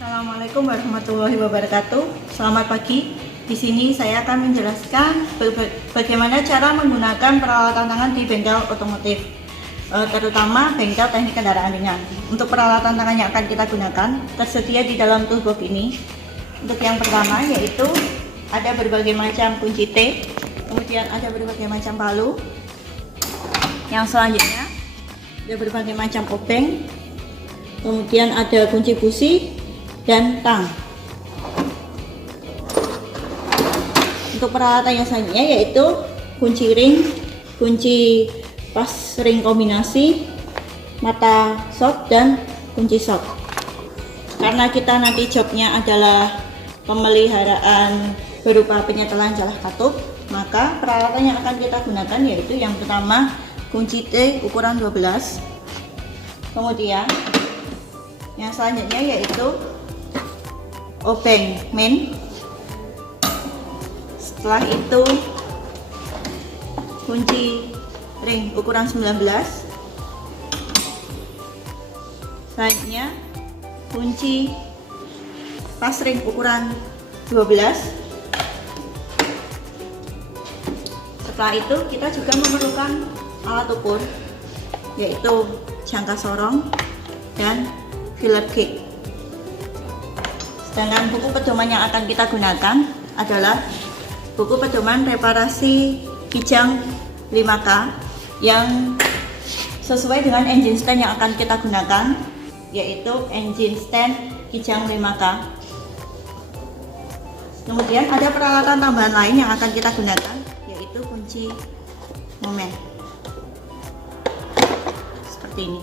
Assalamualaikum warahmatullahi wabarakatuh. Selamat pagi. Di sini saya akan menjelaskan bagaimana cara menggunakan peralatan tangan di bengkel otomotif, terutama bengkel teknik kendaraan ringan. Untuk peralatan tangan yang akan kita gunakan tersedia di dalam toolbox ini. Untuk yang pertama yaitu ada berbagai macam kunci T, kemudian ada berbagai macam palu. Yang selanjutnya ada berbagai macam obeng, kemudian ada kunci busi dan tang. Untuk peralatan yang selanjutnya yaitu kunci ring, kunci pas ring kombinasi, mata shock dan kunci shock. Karena kita nanti jobnya adalah pemeliharaan berupa penyetelan celah katup, maka peralatan yang akan kita gunakan yaitu yang pertama kunci T ukuran 12, kemudian yang selanjutnya yaitu obeng main, setelah itu kunci ring ukuran 19, selanjutnya kunci pas ring ukuran 12. Setelah itu kita juga memerlukan alat ukur yaitu jangka sorong dan filler gauge. Sedangkan buku pedoman yang akan kita gunakan adalah buku pedoman reparasi kijang 5K yang sesuai dengan engine stand yang akan kita gunakan, yaitu engine stand kijang 5K. Kemudian ada peralatan tambahan lain yang akan kita gunakan, yaitu kunci momen seperti ini.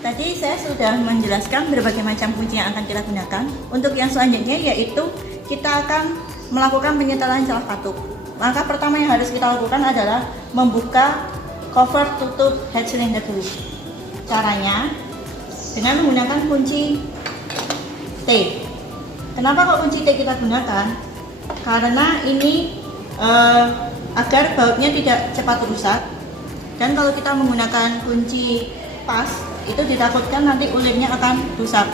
Tadi saya sudah menjelaskan berbagai macam kunci yang akan kita gunakan. Untuk yang selanjutnya yaitu kita akan melakukan penyetelan celah katup. Maka pertama yang harus kita lakukan adalah membuka cover tutup head cylinder dulu. Caranya dengan menggunakan kunci T. Kenapa kok kunci T kita gunakan? Karena ini agar bautnya tidak cepat rusak. Dan kalau kita menggunakan kunci pas, itu ditakutkan nanti ulirnya akan rusak.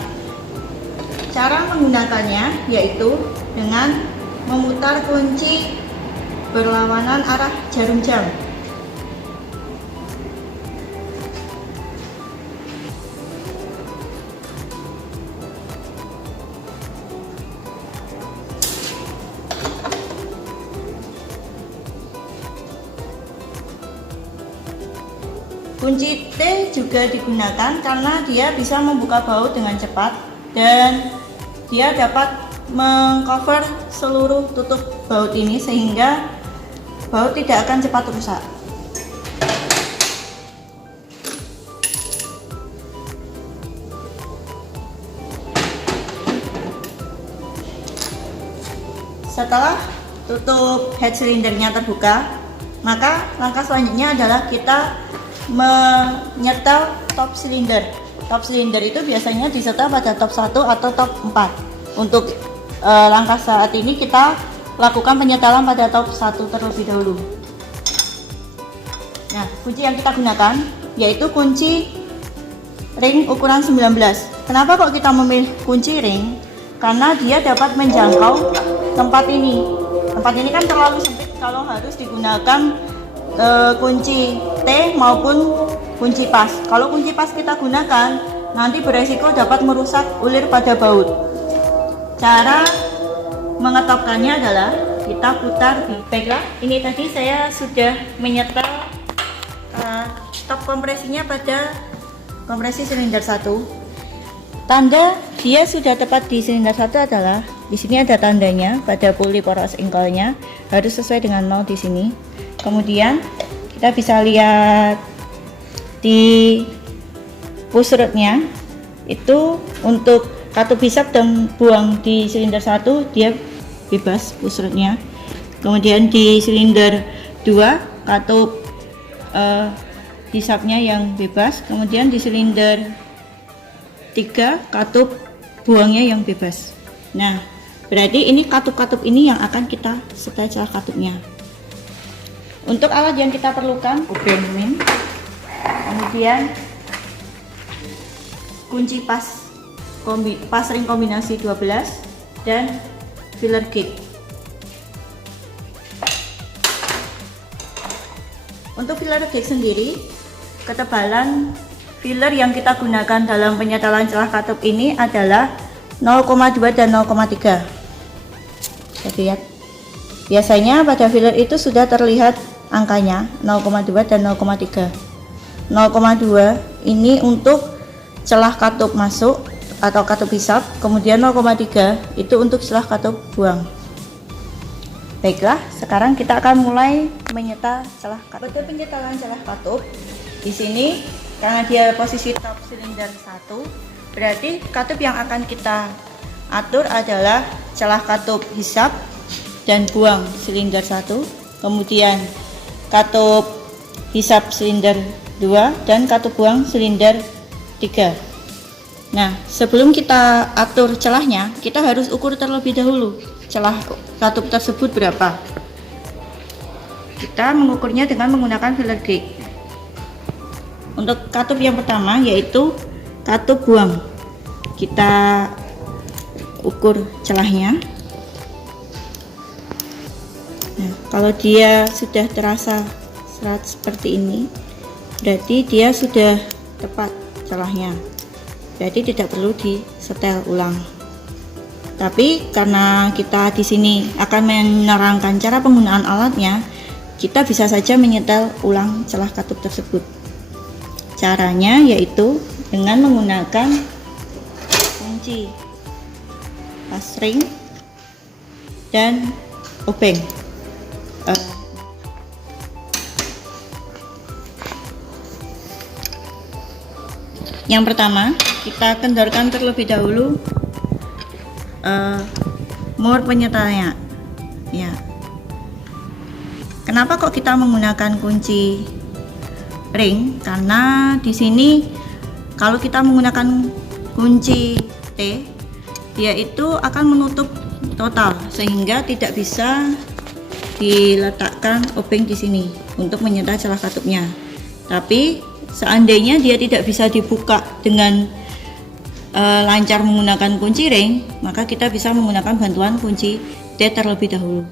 Cara menggunakannya yaitu dengan memutar kunci berlawanan arah jarum jam. Kunci T juga digunakan karena dia bisa membuka baut dengan cepat dan dia dapat mengcover seluruh tutup baut ini sehingga baut tidak akan cepat rusak. Setelah tutup head cylindernya terbuka, maka langkah selanjutnya adalah kita menyetel top silinder. Top silinder itu biasanya disetel pada top 1 atau top 4. Untuk langkah saat ini kita lakukan penyetelan pada top 1 terlebih dahulu. Nah, kunci yang kita gunakan yaitu kunci ring ukuran 19. Kenapa kok kita memilih kunci ring? Karena dia dapat menjangkau tempat ini. Tempat ini kan terlalu sempit kalau harus digunakan kunci T maupun kunci pas. Kalau kunci pas kita gunakan, nanti beresiko dapat merusak ulir pada baut. Cara mengetopkannya adalah kita putar di baiklah. Ini tadi saya sudah menyetel top kompresinya pada kompresi silinder 1. Tanda dia sudah tepat di silinder 1 adalah di sini ada tandanya pada puli poros engkolnya harus sesuai dengan mau di sini. Kemudian kita bisa lihat di push rodnya itu untuk katup hisap dan buang di silinder 1 dia bebas push rodnya. Kemudian di silinder 2 katup hisapnya yang bebas. Kemudian di silinder 3 katup buangnya yang bebas. Nah, berarti ini katup-katup ini yang akan kita setel celah katupnya. Untuk alat yang kita perlukan, obeng main, kemudian kunci pas ring kombinasi 12 dan filler gauge. Untuk filler gauge sendiri, ketebalan filler yang kita gunakan dalam penyetelan celah katup ini adalah 0,2 dan 0,3. Jadi lihat, biasanya pada filler itu sudah terlihat angkanya 0,2 dan 0,3. 0,2 ini untuk celah katup masuk atau katup hisap, kemudian 0,3 itu untuk celah katup buang. Baiklah, sekarang kita akan mulai menyeta celah katup. Pada penyetelan celah katup, di sini karena dia posisi top silinder 1, berarti katup yang akan kita atur adalah celah katup hisap dan buang silinder 1, kemudian katup hisap silinder 2 dan katup buang silinder 3. Nah, sebelum kita atur celahnya, kita harus ukur terlebih dahulu celah katup tersebut berapa. Kita mengukurnya dengan menggunakan filler gauge. Untuk katup yang pertama yaitu katup buang, kita ukur celahnya. Nah, kalau dia sudah terasa serat seperti ini, berarti dia sudah tepat celahnya, berarti tidak perlu disetel ulang. Tapi karena kita di sini akan menerangkan cara penggunaan alatnya, kita bisa saja menyetel ulang celah katup tersebut. Caranya yaitu dengan menggunakan kunci pas ring dan obeng. Yang pertama, kita kendorkan terlebih dahulu mur penyetelnya. Ya. Kenapa kok kita menggunakan kunci ring? Karena di sini kalau kita menggunakan kunci T, dia itu akan menutup total sehingga tidak bisa diletakkan obeng di sini untuk menyetel celah katupnya. Tapi seandainya dia tidak bisa dibuka dengan lancar menggunakan kunci ring, maka kita bisa menggunakan bantuan kunci T terlebih dahulu.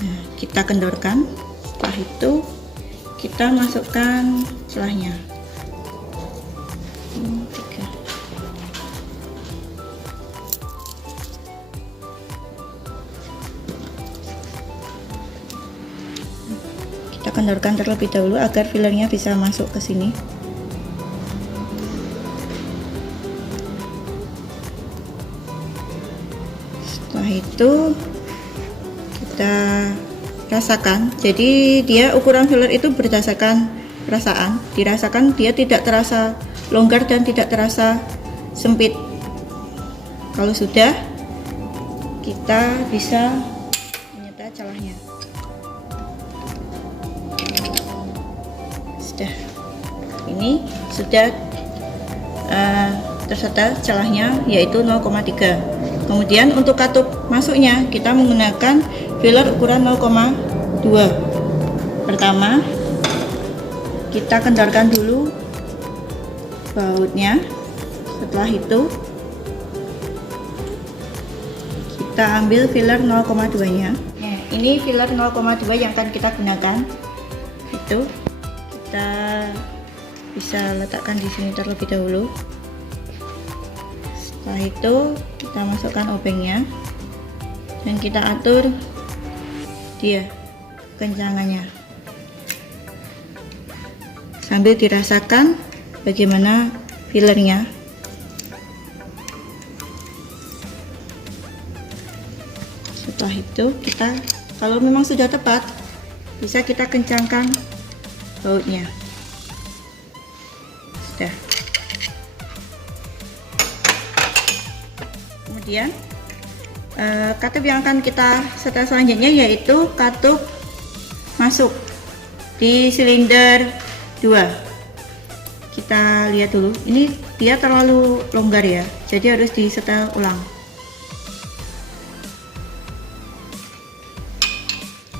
Nah, kita kendorkan, setelah itu kita masukkan celahnya. Kita kendorkan terlebih dahulu agar fillernya bisa masuk ke sini. Setelah itu kita rasakan, jadi dia ukuran filler itu berdasarkan perasaan, dirasakan dia tidak terasa longgar dan tidak terasa sempit. Kalau sudah, kita bisa menyetel celahnya. Sudah, ini sudah tersetel celahnya yaitu 0,3. Kemudian untuk katup masuknya kita menggunakan filler ukuran 0,2. Pertama, kita kendorkan dulu bautnya. Setelah itu kita ambil filler 0,2 nya. Nah, ini filler 0,2 yang akan kita gunakan. Itu kita bisa letakkan di sini terlebih dahulu. Setelah itu kita masukkan obengnya dan kita atur dia kencangannya sambil dirasakan bagaimana fillernya. Setelah itu kita, kalau memang sudah tepat, bisa kita kencangkan bautnya. Sudah. Kemudian katup yang akan kita setel selanjutnya yaitu katup masuk di silinder 2. Kita lihat dulu, ini dia terlalu longgar ya, jadi harus disetel ulang.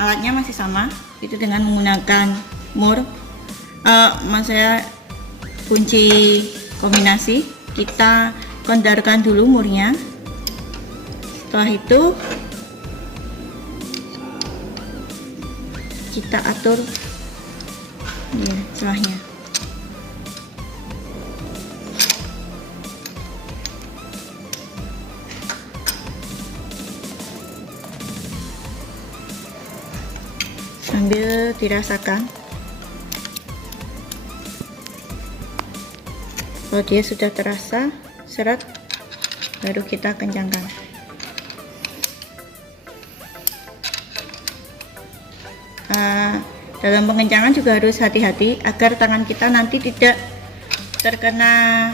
Alatnya masih sama, itu dengan menggunakan mur. Saya kunci kombinasi, kita kendorkan dulu murnya. Setelah itu kita atur ya, celahnya. Sambil dirasakan kalau dia sudah terasa seret, baru kita kencangkan. Dalam pengencangan juga harus hati-hati agar tangan kita nanti tidak terkena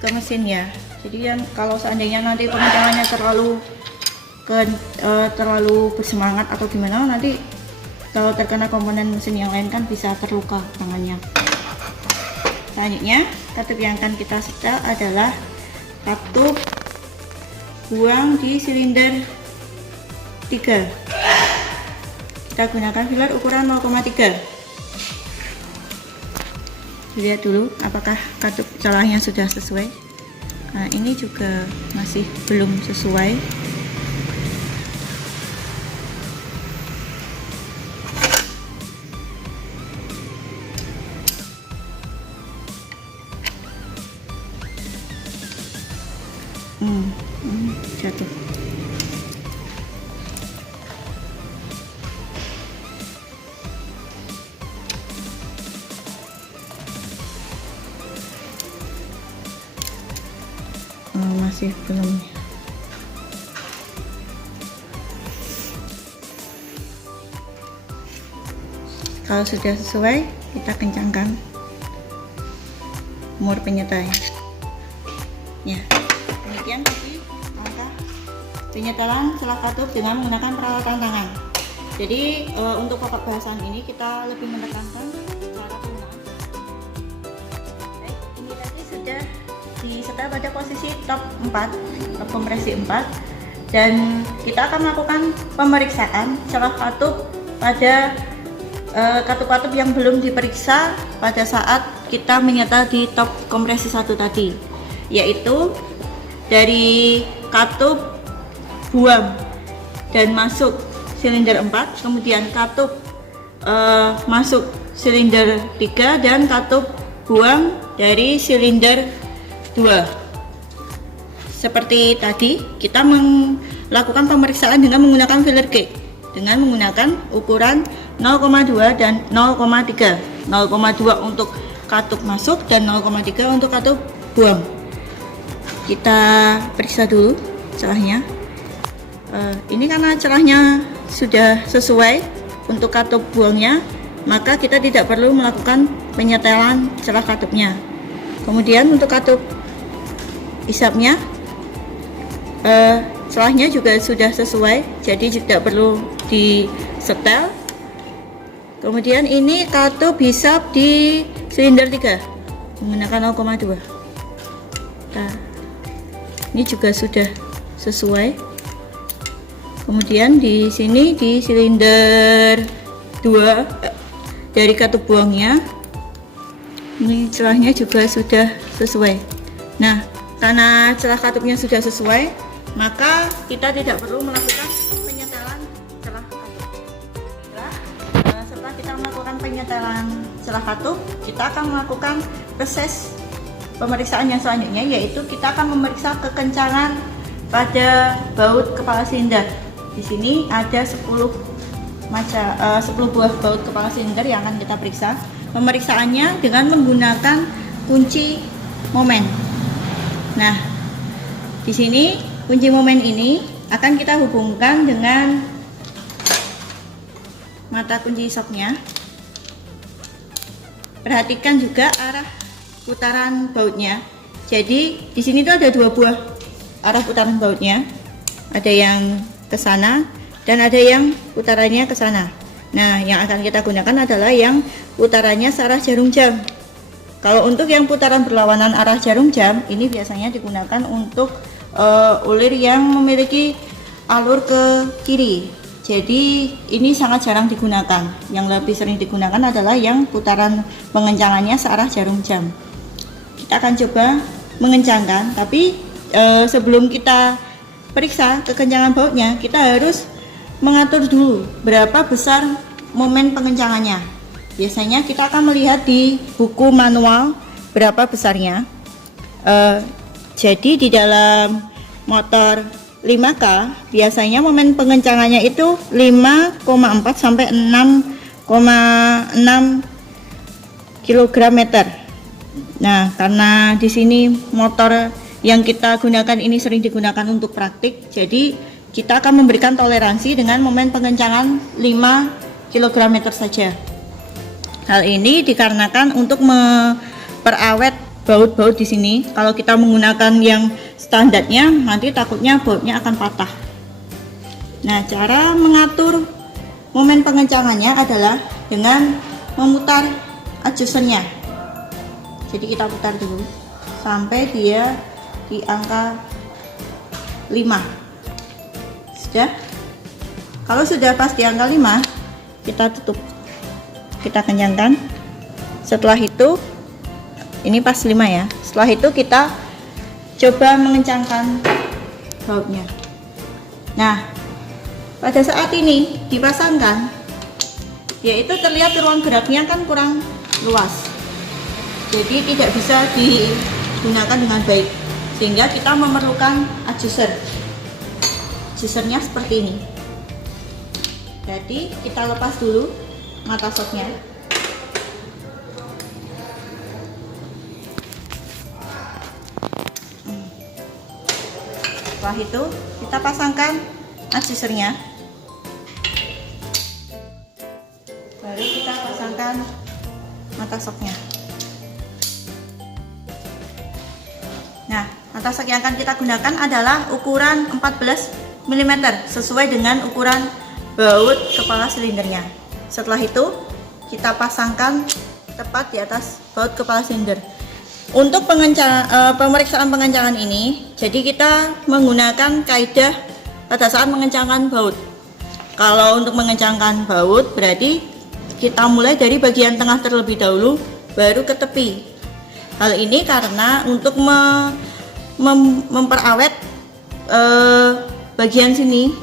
ke mesin ya. Jadi yang kalau seandainya nanti pengencangannya terlalu bersemangat atau gimana, nanti kalau terkena komponen mesin yang lain kan bisa terluka tangannya. Selanjutnya katup yang akan kita setel adalah katup buang di silinder 3. Kita gunakan filler ukuran 0,3. Lihat dulu apakah katup celahnya sudah sesuai. Nah, ini juga masih belum sesuai. Jatuh. Masih belum. Kalau sudah sesuai, kita kencangkan mur penyetai. Ya, demikian tadi langkah penyetelan celah katup dengan menggunakan peralatan tangan. Jadi untuk pokok bahasan ini kita lebih menekankan cara penggunaan. Ini tadi sudah disetel pada posisi top 4, top kompresi 4, dan kita akan melakukan pemeriksaan celah katup pada katup-katup yang belum diperiksa pada saat kita menyetel di top kompresi 1 tadi, yaitu dari katup buang dan masuk silinder 4, kemudian katup masuk silinder 3, dan katup buang dari silinder 2. Seperti tadi, kita melakukan pemeriksaan dengan menggunakan filler gauge dengan menggunakan ukuran 0,2 dan 0,3. 0,2 untuk katup masuk dan 0,3 untuk katup buang. Kita periksa dulu celahnya. Ini karena celahnya sudah sesuai untuk katup buangnya, maka kita tidak perlu melakukan penyetelan celah katupnya. Kemudian untuk katup isapnya, celahnya juga sudah sesuai, jadi tidak perlu disetel. Kemudian ini katup hisap di silinder 3 menggunakan 0,2. Nah, ini juga sudah sesuai. Kemudian di sini di silinder 2 dari katup buangnya, ini celahnya juga sudah sesuai. Nah, karena celah katupnya sudah sesuai, maka kita tidak perlu melakukan penyetelan celah katup. Setelah kita melakukan penyetelan celah katup, kita akan melakukan proses pemeriksaan yang selanjutnya, yaitu kita akan memeriksa kekencangan pada baut kepala silinder. Di sini ada 10 buah baut kepala silinder yang akan kita periksa. Pemeriksaannya dengan menggunakan kunci momen. Nah, di sini kunci momen ini akan kita hubungkan dengan mata kunci shocknya. Perhatikan juga arah putaran bautnya. Jadi di sini tuh ada 2 buah arah putaran bautnya. Ada yang ke sana dan ada yang putarannya ke sana. Nah, yang akan kita gunakan adalah yang putarannya searah jarum jam. Kalau untuk yang putaran berlawanan arah jarum jam, ini biasanya digunakan untuk ulir yang memiliki alur ke kiri. Jadi ini sangat jarang digunakan. Yang lebih sering digunakan adalah yang putaran pengencangannya searah jarum jam. Kita akan coba mengencangkan, tapi sebelum kita periksa kekencangan bautnya, kita harus mengatur dulu berapa besar momen pengencangannya. Biasanya kita akan melihat di buku manual berapa besarnya. Jadi di dalam motor 5K biasanya momen pengencangannya itu 5,4 sampai 6,6 kg/meter. Nah, karena di sini motor yang kita gunakan ini sering digunakan untuk praktik, jadi kita akan memberikan toleransi dengan momen pengencangan 5 kg/meter saja. Hal ini dikarenakan untuk memperawet baut-baut di sini. Kalau kita menggunakan yang standarnya, nanti takutnya bautnya akan patah. Nah, cara mengatur momen pengencangannya adalah dengan memutar adjusternya. Jadi kita putar dulu sampai dia di angka 5. Sudah? Kalau sudah pas di angka 5, kita tutup. Kita kencangkan. Setelah itu, ini pas 5 ya. Setelah itu kita coba mengencangkan bautnya. Nah, pada saat ini dipasangkan, yaitu terlihat ruang geraknya kan kurang luas, jadi tidak bisa digunakan dengan baik, sehingga kita memerlukan adjuster. Adjusternya seperti ini. Jadi kita lepas dulu mata shocknya. Setelah itu kita pasangkan adjusternya, baru kita pasangkan mata shocknya. Nah, mata shock yang akan kita gunakan adalah ukuran 14 mm sesuai dengan ukuran baut kepala silindernya. Setelah itu kita pasangkan tepat di atas baut kepala silinder. Untuk pemeriksaan pengencangan ini, jadi kita menggunakan kaidah pada saat mengencangkan baut. Kalau untuk mengencangkan baut, berarti kita mulai dari bagian tengah terlebih dahulu, baru ke tepi. Hal ini karena untuk memperawet bagian sini,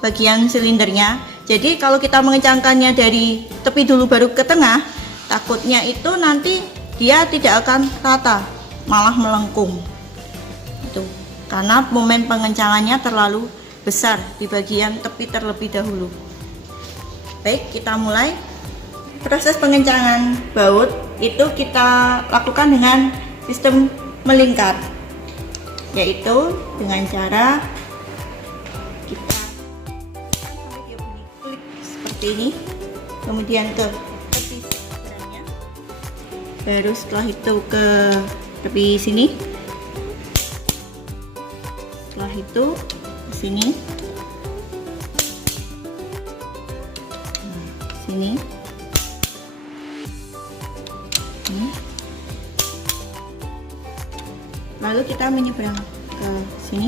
bagian silindernya. Jadi kalau kita mengencangkannya dari tepi dulu baru ke tengah, takutnya itu nanti dia tidak akan rata, malah melengkung. Itu karena momen pengencangannya terlalu besar di bagian tepi terlebih dahulu. Baik, kita mulai. Proses pengencangan baut itu kita lakukan dengan sistem melingkar, yaitu dengan cara kita sampai dia bunyi klik seperti ini, kemudian ke tepi sebenarnya, baru setelah itu ke tepi sini, setelah itu ke sini, sini, lalu kita menyeberang ke sini.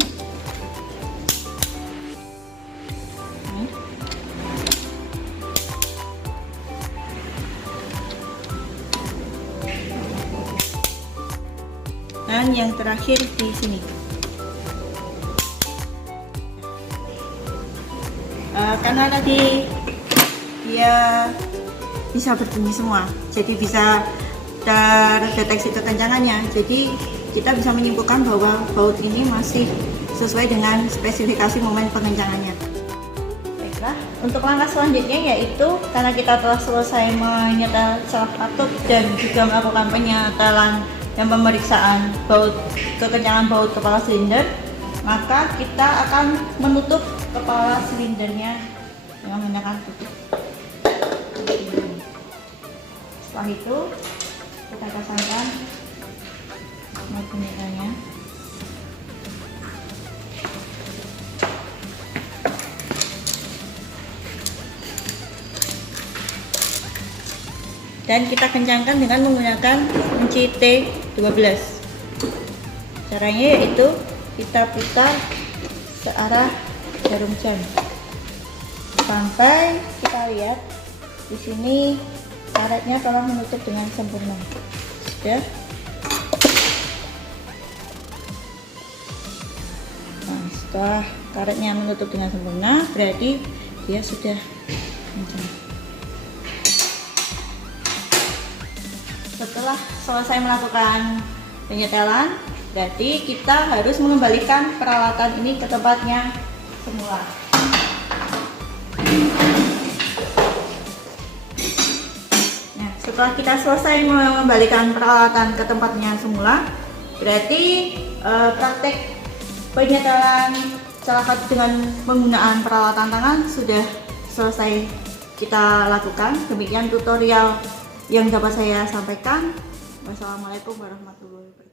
Dan yang terakhir di sini. Karena tadi dia bisa berbunyi semua, jadi bisa terdeteksi kekencangannya, jadi kita bisa menyimpulkan bahwa baut ini masih sesuai dengan spesifikasi momen pengencangannya. Baiklah, untuk langkah selanjutnya yaitu karena kita telah selesai menyetel celah katup dan juga melakukan penyetelan dan pemeriksaan baut kekencangan baut kepala silinder, maka kita akan menutup kepala silindernya dengan menggunakan tutup. Setelah itu kita pasangkan magnetarnya. Dan kita kencangkan dengan menggunakan kunci T12. Caranya yaitu kita putar searah jarum jam. sampai kita lihat di sini karetnya tolong menutup dengan sempurna. Sudah. Nah, setelah karetnya menutup dengan sempurna, berarti dia sudah kencang. Setelah selesai melakukan penyetelan, berarti kita harus mengembalikan peralatan ini ke tempatnya semula. Nah, setelah kita selesai mengembalikan peralatan ke tempatnya semula, berarti praktek penyetelan salah satu dengan penggunaan peralatan tangan sudah selesai kita lakukan. Demikian tutorial yang dapat saya sampaikan. Wassalamualaikum warahmatullahi wabarakatuh.